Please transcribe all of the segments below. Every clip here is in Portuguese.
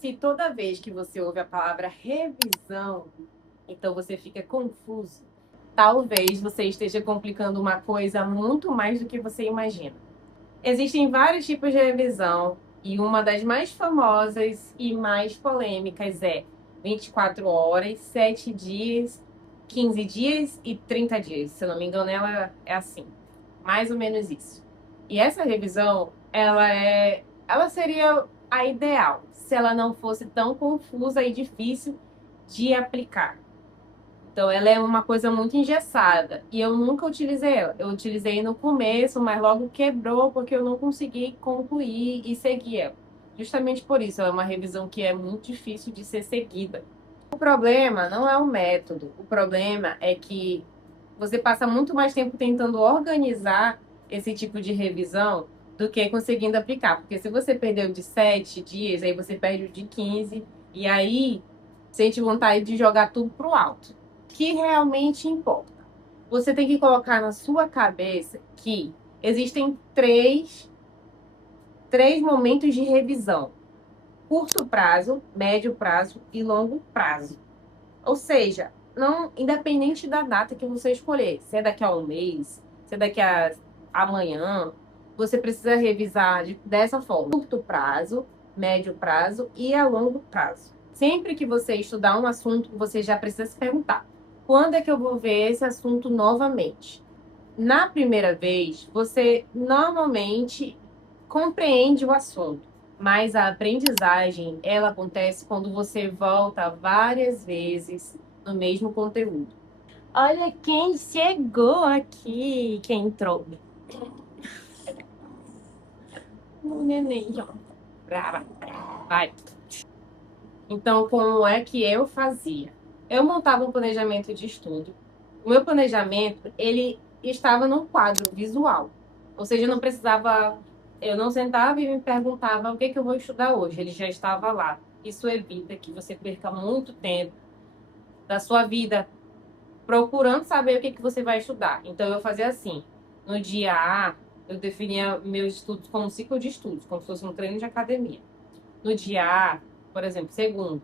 Se toda vez que você ouve a palavra revisão, então você fica confuso, talvez você esteja complicando uma coisa muito mais do que você imagina. Existem vários tipos de revisão e uma das mais famosas e mais polêmicas é 24 horas, 7 dias, 15 dias e 30 dias. Se eu não me engano, ela é assim, mais ou menos isso. E essa revisão, ela seria a ideal, se ela não fosse tão confusa e difícil de aplicar. Então, ela é uma coisa muito engessada. E eu nunca utilizei ela. Eu utilizei no começo, mas logo quebrou porque eu não consegui concluir e seguir ela. Justamente por isso, ela é uma revisão que é muito difícil de ser seguida. O problema não é o método. O problema é que você passa muito mais tempo tentando organizar esse tipo de revisão do que conseguindo aplicar. Porque se você perdeu de 7 dias, aí você perde o de 15, e aí sente vontade de jogar tudo pro alto. O que realmente importa? Você tem que colocar na sua cabeça que existem três momentos de revisão: curto prazo, médio prazo e longo prazo. Ou seja, não, independente da data que você escolher, se é daqui a um mês, se é daqui a amanhã, você precisa revisar dessa forma: curto prazo, médio prazo e a longo prazo. Sempre que você estudar um assunto, você já precisa se perguntar: quando é que eu vou ver esse assunto novamente? Na primeira vez, você normalmente compreende o assunto, mas a aprendizagem, ela acontece quando você volta várias vezes no mesmo conteúdo. Olha quem chegou aqui, quem entrou. O neném, ó. Brava. Vai. Então, como é que eu fazia? Eu montava um planejamento de estudo. O meu planejamento, ele estava no quadro visual. Ou seja, eu não sentava e me perguntava o que eu vou estudar hoje. Ele já estava lá. Isso evita que você perca muito tempo da sua vida procurando saber o que você vai estudar. Então, eu fazia assim. No dia A, eu definia meus estudos como um ciclo de estudos, como se fosse um treino de academia. No dia A, por exemplo, segundo,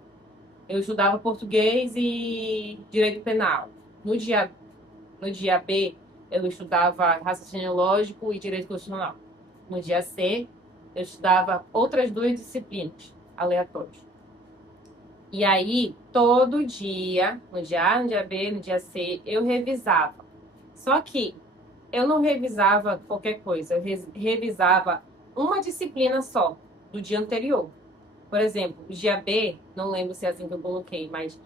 eu estudava português e direito penal. No dia, no dia B, eu estudava raciocínio lógico e direito constitucional. No dia C, eu estudava outras duas disciplinas aleatórias. E aí, todo dia, no dia A, no dia B, no dia C, eu revisava. Só que eu não revisava qualquer coisa, eu revisava uma disciplina só do dia anterior. Por exemplo, o dia B, não lembro se é assim que eu coloquei, mas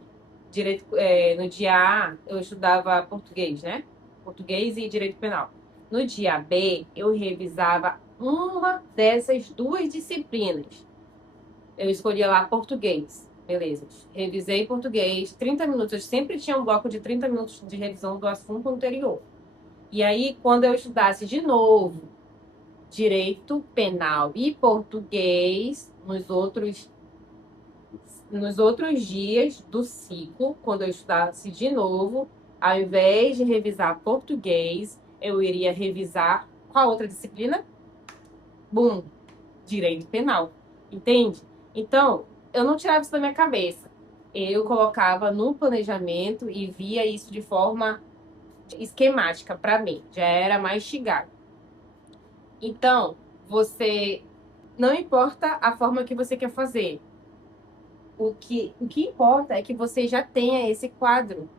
no dia A eu estudava português, né? Português e direito penal. No dia B, eu revisava uma dessas duas disciplinas. Eu escolhia lá português. Beleza. Revisei português, 30 minutos. Eu sempre tinha um bloco de 30 minutos de revisão do assunto anterior. E aí, quando eu estudasse de novo direito penal e português nos outros dias do ciclo, quando eu estudasse de novo, ao invés de revisar português, eu iria revisar qual outra disciplina? Bum, direito penal. Entende? Então, eu não tirava isso da minha cabeça. Eu colocava no planejamento e via isso de forma esquemática para mim. Já era mais chegado. Então, você não importa a forma que você quer fazer. O que importa é que você já tenha esse quadro.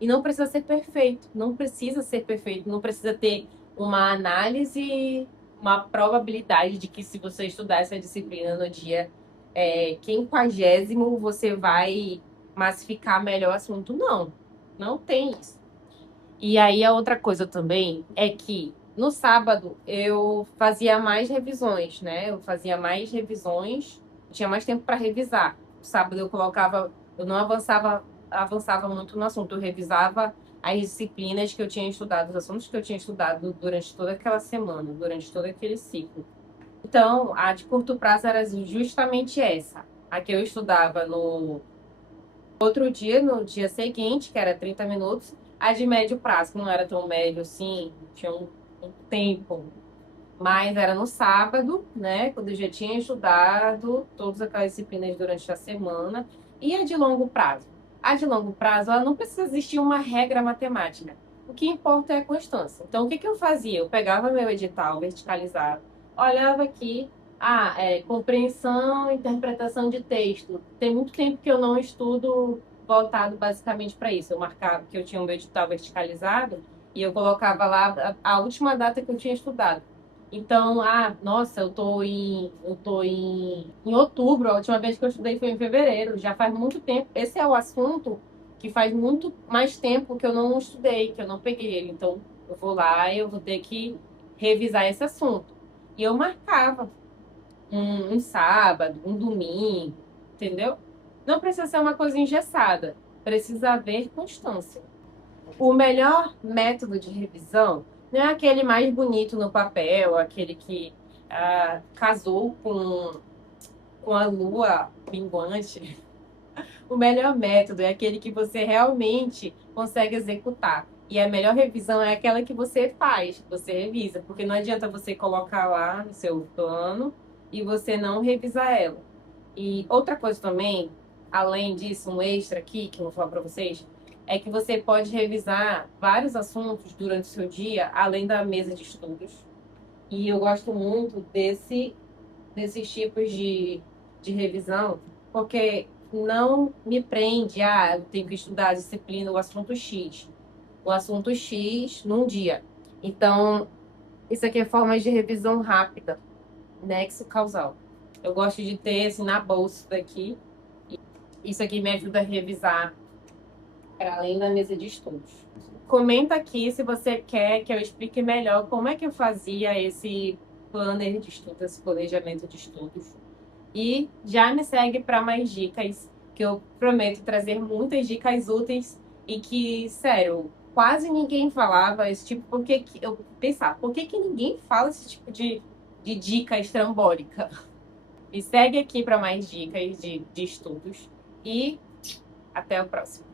E não precisa ser perfeito. Não precisa ser perfeito. Não precisa ter uma análise, uma probabilidade de que se você estudar essa disciplina no dia quinquagésimo, você vai massificar melhor o assunto. Não. Não tem isso. E aí a outra coisa também é que no sábado eu fazia mais revisões, né? Eu fazia mais revisões, tinha mais tempo para revisar. No sábado eu não avançava muito no assunto, eu revisava as disciplinas que eu tinha estudado, os assuntos que eu tinha estudado durante toda aquela semana, durante todo aquele ciclo. Então, a de curto prazo era justamente essa. A que eu estudava no outro dia, no dia seguinte, que era 30 minutos, a de médio prazo, que não era tão médio assim, tinha um tempo. Mas era no sábado, né? Quando eu já tinha estudado todas aquelas disciplinas durante a semana. E a de longo prazo? A de longo prazo, ela não precisa existir uma regra matemática. O que importa é a constância. Então, o que que eu fazia? Eu pegava meu edital verticalizado, olhava aqui, compreensão e interpretação de texto. Tem muito tempo que eu não estudo voltado basicamente para isso. Eu marcava que eu tinha um meu edital verticalizado e eu colocava lá a última data que eu tinha estudado. Então, nossa, em outubro, a última vez que eu estudei foi em fevereiro, já faz muito tempo. Esse é o assunto que faz muito mais tempo que eu não estudei, que eu não peguei ele. Então, eu vou lá e eu vou ter que revisar esse assunto. E eu marcava um sábado, um domingo, entendeu? Não precisa ser uma coisa engessada, precisa haver constância. O melhor método de revisão não é aquele mais bonito no papel, aquele que casou com a lua minguante. O melhor método é aquele que você realmente consegue executar. E a melhor revisão é aquela que você faz, que você revisa, porque não adianta você colocar lá no seu plano e você não revisar ela. E outra coisa também, além disso, um extra aqui que eu vou falar para vocês, é que você pode revisar vários assuntos durante o seu dia, além da mesa de estudos. E eu gosto muito desses tipos de revisão, porque não me prende, eu tenho que estudar a disciplina, o assunto X num dia. Então, isso aqui é forma de revisão rápida, nexo causal. Eu gosto de ter assim na bolsa daqui. Isso aqui me ajuda a revisar para além da mesa de estudos. Comenta aqui se você quer que eu explique melhor como é que eu fazia esse planner de estudos, esse planejamento de estudos. E já me segue para mais dicas, que eu prometo trazer muitas dicas úteis e que, sério, quase ninguém falava esse tipo, porque eu pensava, por que ninguém fala esse tipo de dica estrambólica? Me segue aqui para mais dicas de estudos e até o próximo.